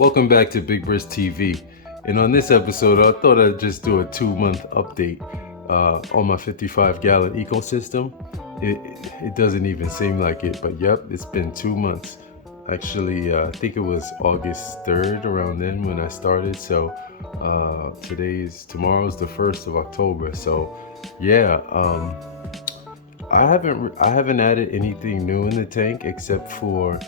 Welcome back to Big Brisk TV. And on this episode, I thought I'd just do a 2-month update on my 55-gallon ecosystem. It doesn't even seem like it, but yep, it's been 2 months. Actually, I think it was August 3rd around then when I started. So tomorrow's the 1st of October. So yeah, I haven't added anything new in the tank except for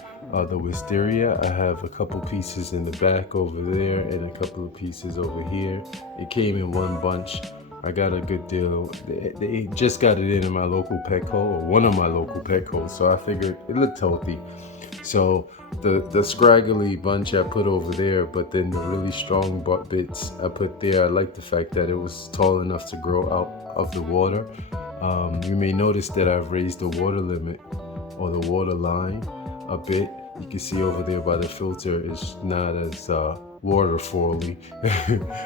the wisteria. I have a couple pieces in the back over there and a couple of pieces over here. It came in one bunch. I got a good deal. They just got it in my local Petco, or one of my local Petcos, so I figured it looked healthy. So the scraggly bunch I put over there, but then the really strong bits I put there. I like the fact that it was tall enough to grow out of the water. You may notice that I've raised the water limit or the water line a bit. You can see over there by the filter, it's not as waterfally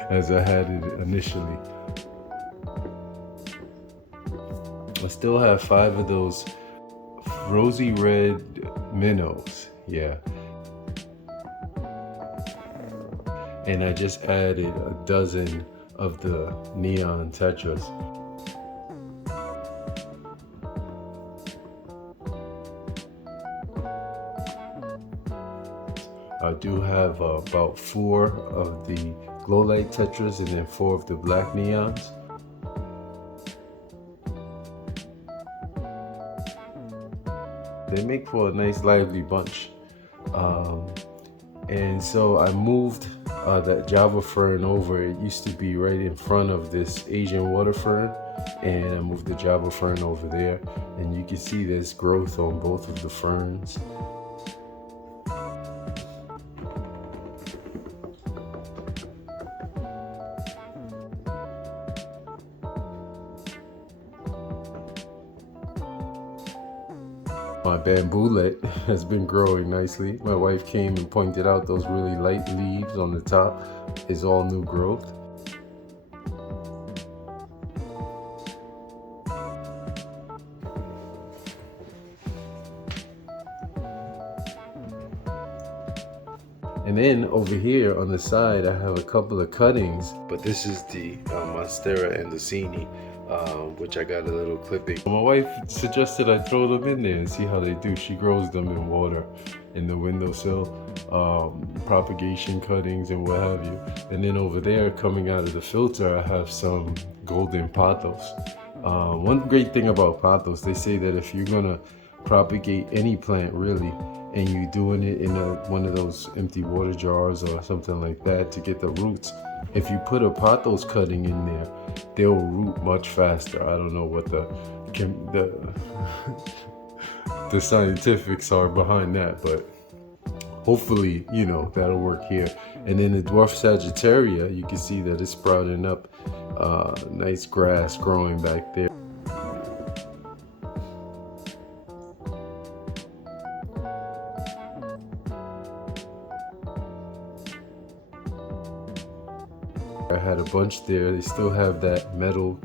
as I had it initially. I still have 5 of those rosy red minnows, yeah. And I just added a dozen of the neon tetras. I do have about 4 of the glow light tetras and then 4 of the black neons. They make for a nice lively bunch. And so I moved that Java fern over. It used to be right in front of this Asian water fern, and I moved the Java fern over there, and you can see there's growth on both of the ferns. My bamboulette has been growing nicely. My wife came and pointed out those really light leaves on the top is all new growth. And then over here on the side, I have a couple of cuttings, but this is the Monstera Endocini, which I got a little clipping. My wife suggested I throw them in there and see how they do. She grows them in water in the windowsill, propagation cuttings and what have you. And then over there, coming out of the filter, I have some golden pothos. One great thing about pothos, they say that if you're gonna propagate any plant really, and you're doing it in one of those empty water jars or something like that to get the roots, if you put a pothos cutting in there, they'll root much faster. I don't know what the scientifics are behind that, but hopefully, that'll work here. And then the dwarf Sagittaria, you can see that it's sprouting up, nice grass growing back there. I had a bunch there. They still have that metal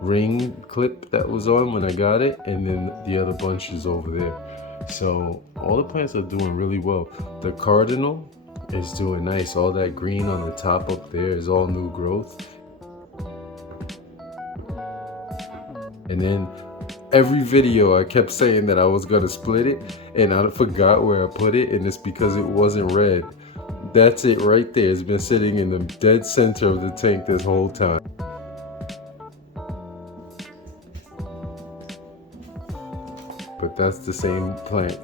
ring clip that was on when I got it, and then the other bunch is over there. So all the plants are doing really well. The cardinal is doing nice. All that green on the top up there is all new growth. And then every video I kept saying that I was gonna split it, and I forgot where I put it, and it's because it wasn't red. That's it right there. It's been sitting in the dead center of the tank this whole time. But that's the same plant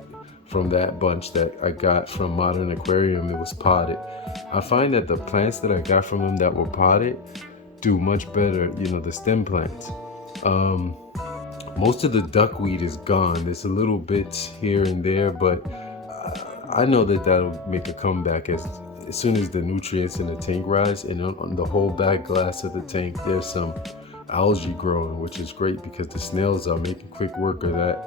from that bunch that I got from Modern Aquarium. It was potted. I find that the plants that I got from them that were potted do much better, the stem plants. Most of the duckweed is gone. There's a little bits here and there, but I know that that'll make a comeback as soon as the nutrients in the tank rise. And on the whole back glass of the tank, there's some algae growing, which is great because the snails are making quick work of that.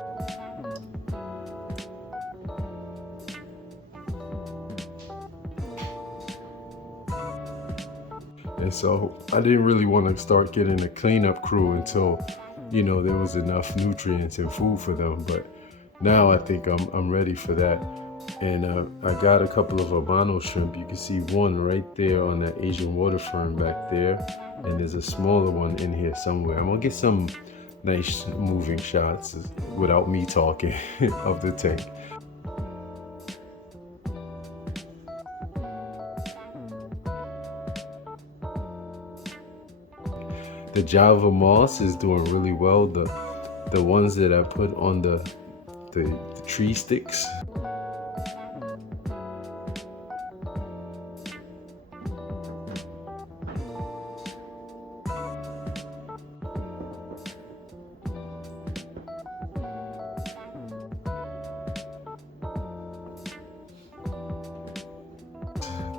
And so I didn't really want to start getting a cleanup crew until, there was enough nutrients and food for them. But now I think I'm ready for that. And I got a couple of albino shrimp. You can see one right there on that Asian water fern back there, and there's a smaller one in here somewhere. I'm gonna get some nice moving shots without me talking of the tank. The Java moss is doing really well. The ones that I put on the tree sticks.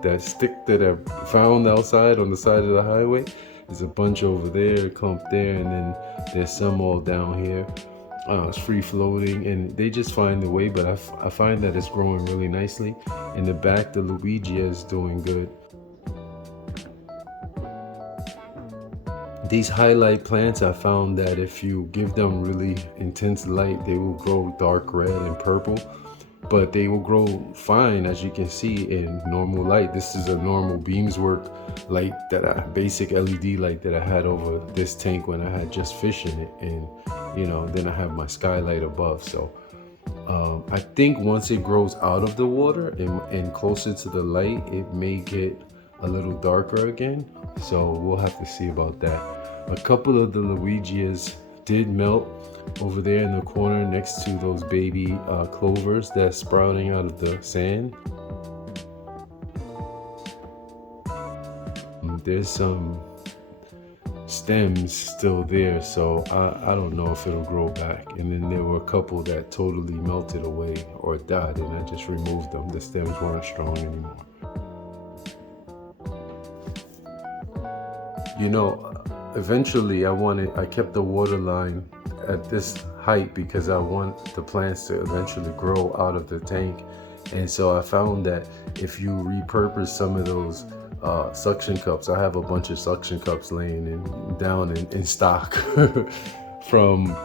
That stick that I found outside on the side of the highway, there's a bunch over there, a clump there, and then there's some all down here. It's free floating, and they just find the way, but I find that it's growing really nicely. In the back, the Luigia is doing good. These highlight plants, I found that if you give them really intense light, they will grow dark red and purple, but they will grow fine, as you can see, in normal light. This is a normal Beamswork light, basic LED light that I had over this tank when I had just fish in it, and then I have my skylight above. So I think once it grows out of the water and closer to the light, it may get a little darker again. So we'll have to see about that. A couple of the Luigias did melt over there in the corner next to those baby clovers that's sprouting out of the sand. There's some stems still there, so I don't know if it'll grow back. And then there were a couple that totally melted away or died, and I just removed them. The stems weren't strong anymore. Eventually I kept the water line at this height because I want the plants to eventually grow out of the tank. And so I found that if you repurpose some of those suction cups, I have a bunch of suction cups laying down in stock from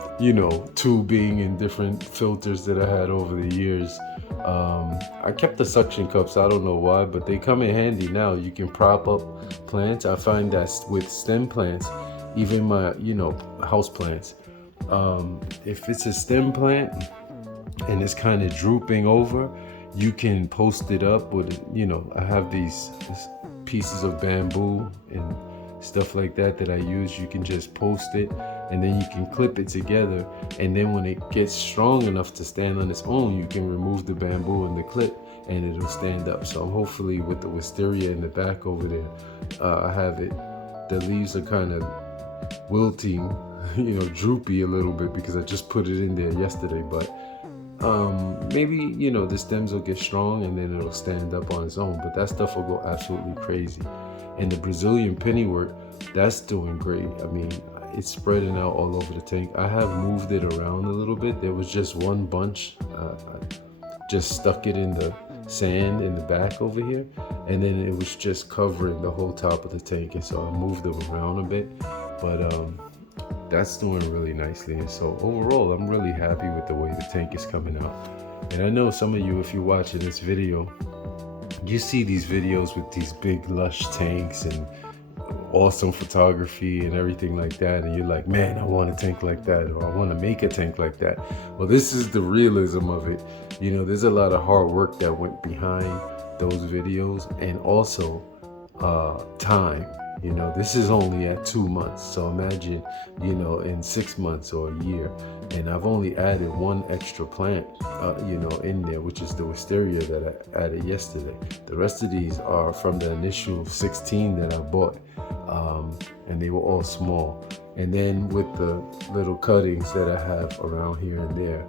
tubing and different filters that I had over the years. I kept the suction cups, I don't know why, but they come in handy now. You can prop up plants. I find that with stem plants, even my house plants, if it's a stem plant and it's kind of drooping over, you can post it up with I have these pieces of bamboo and stuff like that I use. You can just post it, and then you can clip it together, and then when it gets strong enough to stand on its own, you can remove the bamboo and the clip, and it'll stand up. So hopefully with the wisteria in the back over there, I have it. The leaves are kind of wilting, droopy a little bit because I just put it in there yesterday, but maybe the stems will get strong and then it'll stand up on its own. But that stuff will go absolutely crazy. And the Brazilian pennywort, that's doing great. I mean, it's spreading out all over the tank. I have moved it around a little bit. There was just one bunch. I just stuck it in the sand in the back over here, and then it was just covering the whole top of the tank, and so I moved them around a bit. But that's doing really nicely. And so overall, I'm really happy with the way the tank is coming out. And I know some of you, if you're watching this video, you see these videos with these big lush tanks and awesome photography and everything like that, and you're like, man, I want a tank like that, or I want to make a tank like that. Well, this is the realism of it. There's a lot of hard work that went behind those videos, and also time. This is only at 2 months, so imagine in 6 months or a year. And I've only added one extra plant in there, which is the wisteria that I added yesterday. The rest of these are from the initial 16 that I bought, and they were all small. And then with the little cuttings that I have around here and there,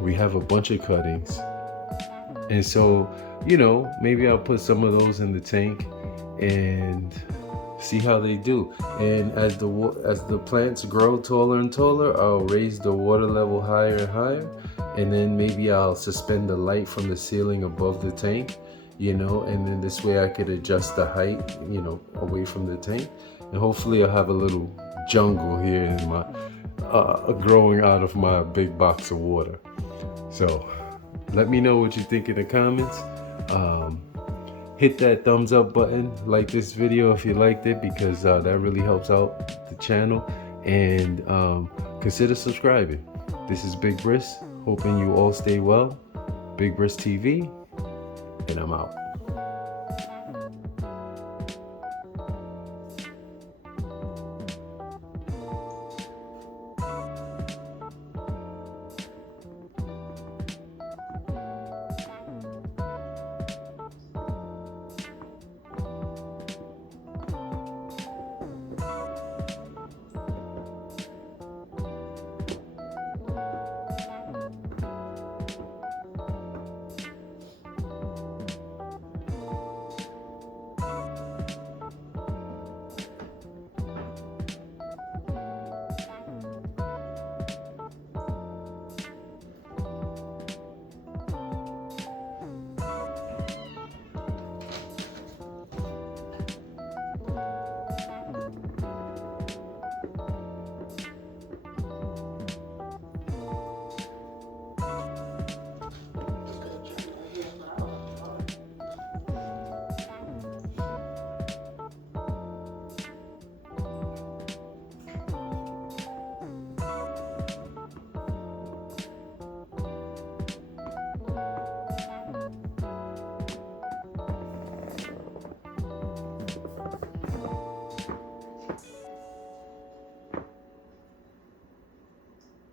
we have a bunch of cuttings, and so maybe I'll put some of those in the tank and see how they do. And as the plants grow taller and taller, I'll raise the water level higher and higher, and then maybe I'll suspend the light from the ceiling above the tank, and then this way I could adjust the height away from the tank, and hopefully I'll have a little jungle here in my growing out of my big box of water. So Let me know what you think in the comments. Hit that thumbs up button, like this video if you liked it, because that really helps out the channel. And consider subscribing. This is Big Briss, hoping you all stay well. Big Briss TV, and I'm out.